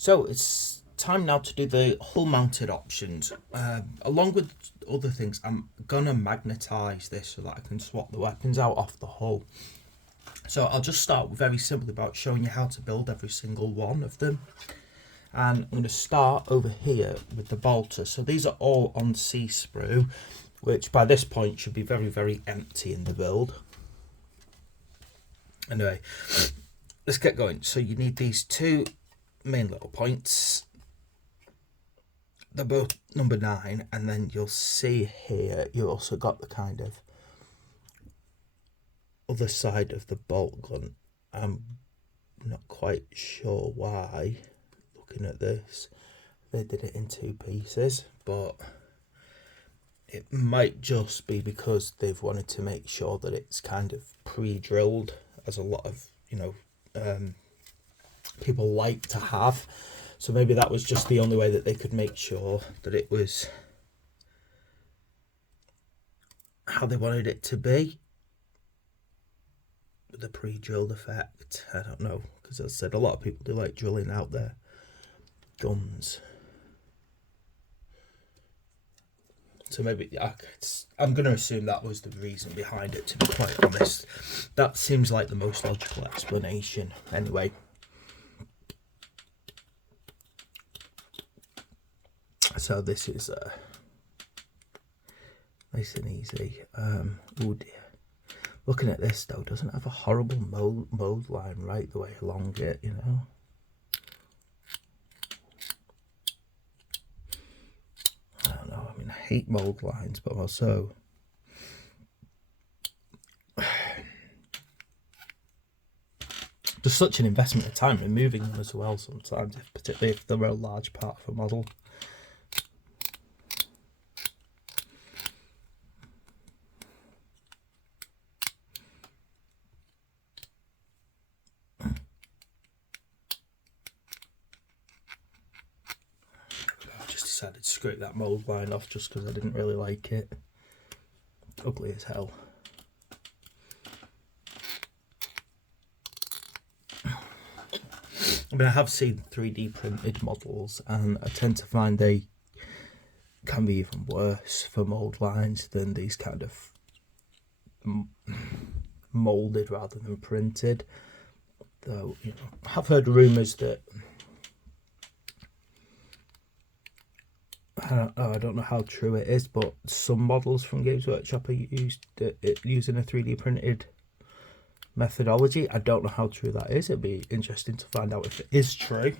So it's time now to do the hull mounted options. Along with other things, I'm gonna magnetize this so that I can swap the weapons out off the hull. So I'll just start very simply about showing you how to build every single one of them. And I'm going to start over here with the bolter. So these are all on C sprue, which by this point should be very, very empty in the build. Anyway, let's get going. So you need these two main little points. They're both number 9, and then you'll see here you also got the kind of other side of the bolt gun. I'm not quite sure why, looking at this, they did it in 2 pieces, but it might just be because they've wanted to make sure that it's kind of pre-drilled, as a lot of people like to have. So maybe that was just the only way that they could make sure that it was how they wanted it to be, with the pre-drilled effect. I don't know, because as I said, a lot of people do like drilling out their guns. So maybe I'm going to assume that was the reason behind it, to be quite honest. That seems like the most logical explanation. Anyway. So this is nice and easy. Oh dear. Looking at this though, doesn't have a horrible mold line right the way along it, you know. I don't know, I mean, I hate mold lines, but also there's such an investment of time removing them as well sometimes, particularly if they're a large part of a model. Decided to scrape that mould line off just because I didn't really like it. Ugly as hell. I mean, I have seen 3D printed models, and I tend to find they can be even worse for mould lines than these kind of moulded rather than printed. Though, you know, I have heard rumours that I don't know how true it is, but some models from Games Workshop are using a 3D printed methodology. I don't know how true that is. It'd be interesting to find out if it is true.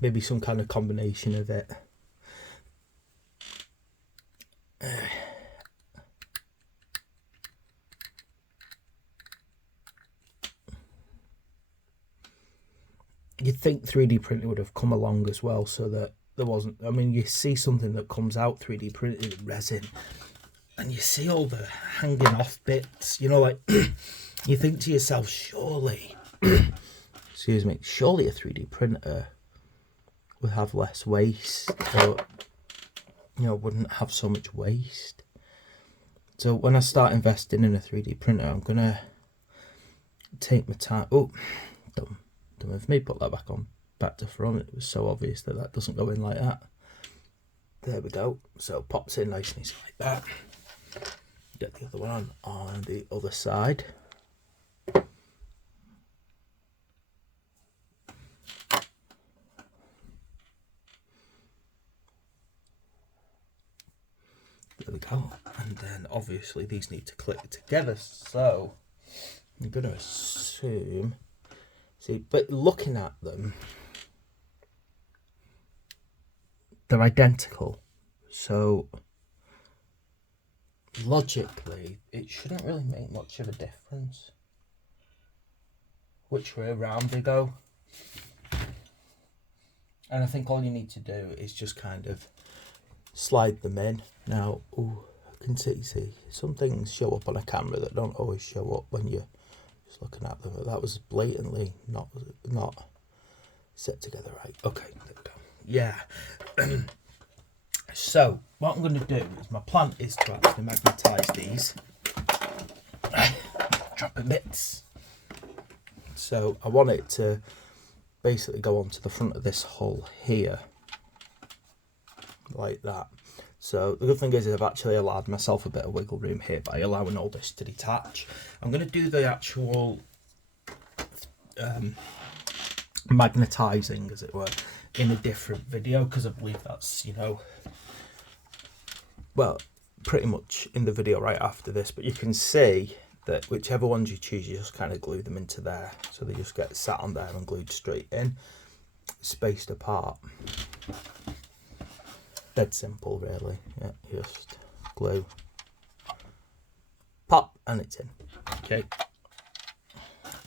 Maybe some kind of combination of it. You'd think 3D printing would have come along as well, so that there wasn't, I mean, you see something that comes out 3D printed in resin and you see all the hanging off bits, you know, like you think to yourself, surely excuse me, surely a 3D printer would have less waste, or, you know, wouldn't have so much waste. So when I start investing in a 3D printer, I'm gonna take my time. Oh, dumb of me, put that back on, back to front. It was so obvious that that doesn't go in like that. There we go. So pops in nice and easy like that. Get the other one on the other side. There we go. And then obviously these need to click together, so I'm going to assume, see, but looking at them, they're identical, so logically it shouldn't really make much of a difference which way around they go. And I think all you need to do is just kind of slide them in. Now, ooh, I can see some things show up on a camera that don't always show up when you're just looking at them. But that was blatantly not set together right. Okay, there we go. Yeah. So what I'm going to do is, my plan is to actually magnetize these. Dropping bits. So I want it to basically go onto the front of this hull here, like that. So the good thing is I've actually allowed myself a bit of wiggle room here by allowing all this to detach. I'm going to do the actual magnetising, as it were, in a different video, because I believe that's, you know, well, pretty much in the video right after this. But you can see that whichever ones you choose, you just kind of glue them into there, so they just get sat on there and glued straight in, spaced apart. Dead simple, really. Yeah, just glue, pop, and it's in. Okay,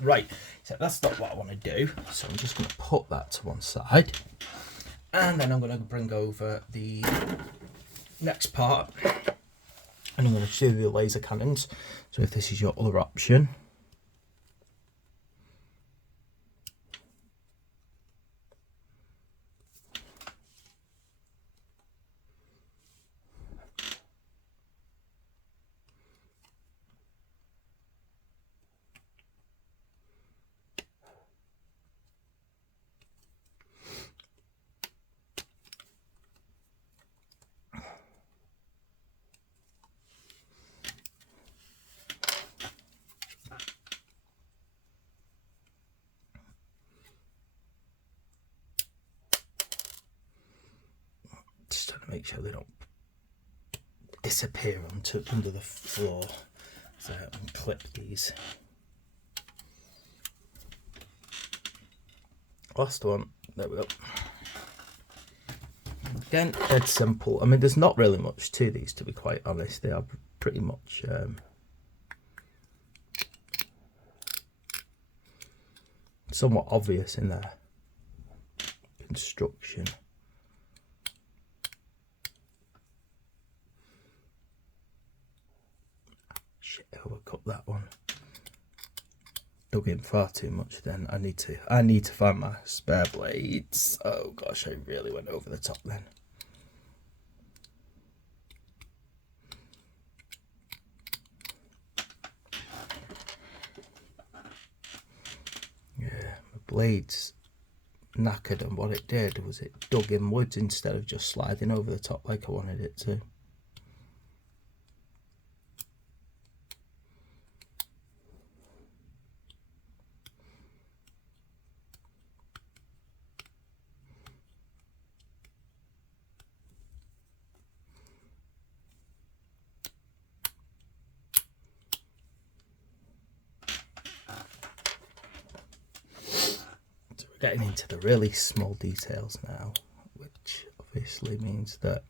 right, so that's not what I want to do, so I'm just going to put that to one side, and then I'm going to bring over the next part, and I'm going to do the laser cannons. So if this is your other option, just trying to make sure they don't disappear under the floor. So unclip these. Last one, there we go. Again, dead simple. I mean, there's not really much to these, to be quite honest. They are pretty much somewhat obvious in their construction. Shit, I overcut that one. Dug in far too much then. I need to find my spare blades. Oh gosh, I really went over the top then. Yeah, my blades knackered, and what it did was it dug inwards instead of just sliding over the top like I wanted it to. Getting into the really small details now, which obviously means that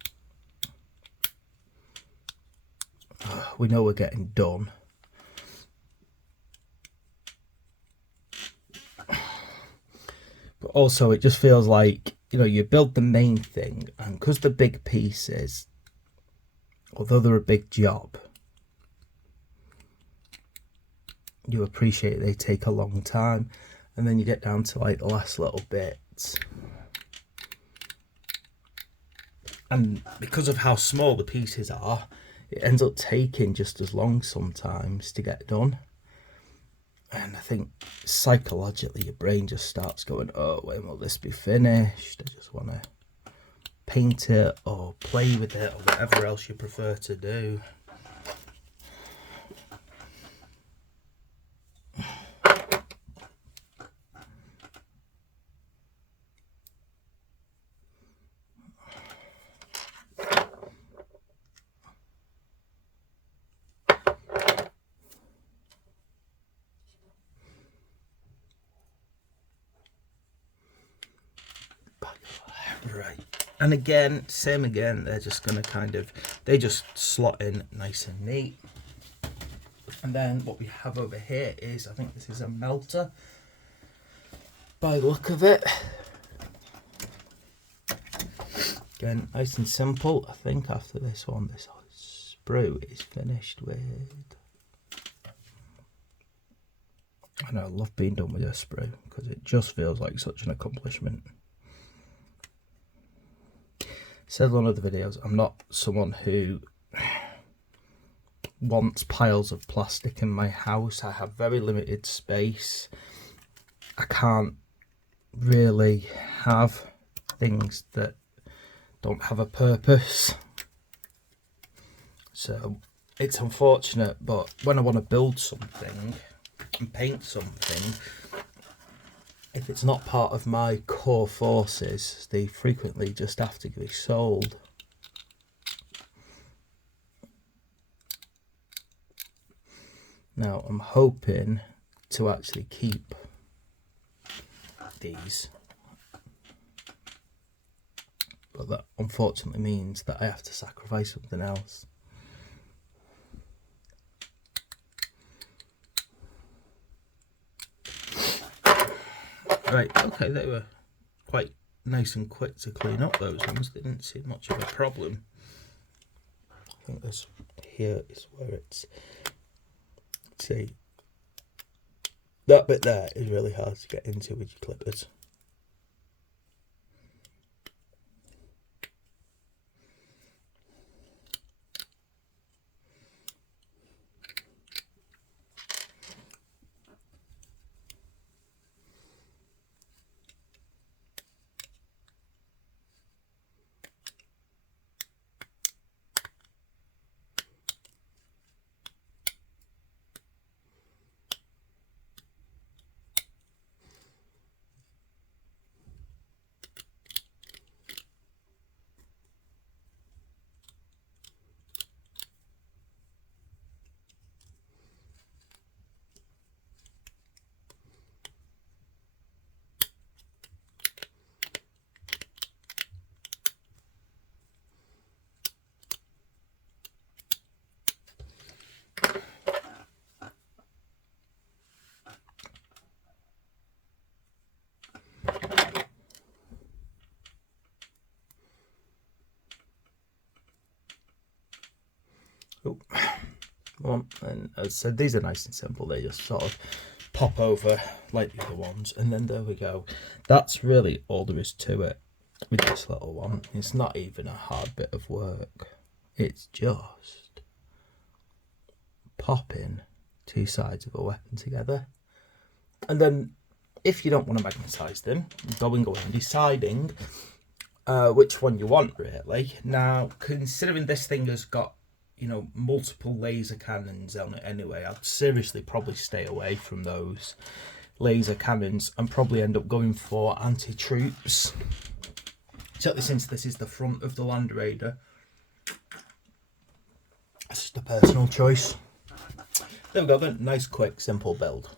we know we're getting done. But also it just feels like, you know, you build the main thing, and because the big pieces, although they're a big job, you appreciate they take a long time. And then you get down to like the last little bits, and because of how small the pieces are, it ends up taking just as long sometimes to get done. And I think psychologically your brain just starts going, oh, when will this be finished? I just want to paint it or play with it or whatever else you prefer to do. Right, and again, same again, they're just going to they just slot in nice and neat. And then what we have over here is, I think this is a melter by the look of it. Again, nice and simple. I think after this one, this sprue is finished with. I know, I love being done with a sprue because it just feels like such an accomplishment. Said in one of the videos, I'm not someone who wants piles of plastic in my house. I have very limited space. I can't really have things that don't have a purpose. So it's unfortunate, but when I want to build something and paint something, if it's not part of my core forces, they frequently just have to be sold. Now I'm hoping to actually keep these, but that unfortunately means that I have to sacrifice something else. Right, okay, they were quite nice and quick to clean up, those ones. They didn't seem much of a problem. I think this here is where it's, see, that bit there is really hard to get into with your clippers. Oh, one, and as I said, these are nice and simple. They just sort of pop over like the other ones, and then there we go. That's really all there is to it with this little one. It's not even a hard bit of work. It's just popping two sides of a weapon together, and then if you don't want to magnetize them, going away and deciding which one you want, really. Now, considering this thing has got, you know, multiple laser cannons on it anyway, I'd seriously probably stay away from those laser cannons and probably end up going for anti-troops. Certainly since this is the front of the Land Raider. It's just a personal choice. There we go then, nice quick simple build.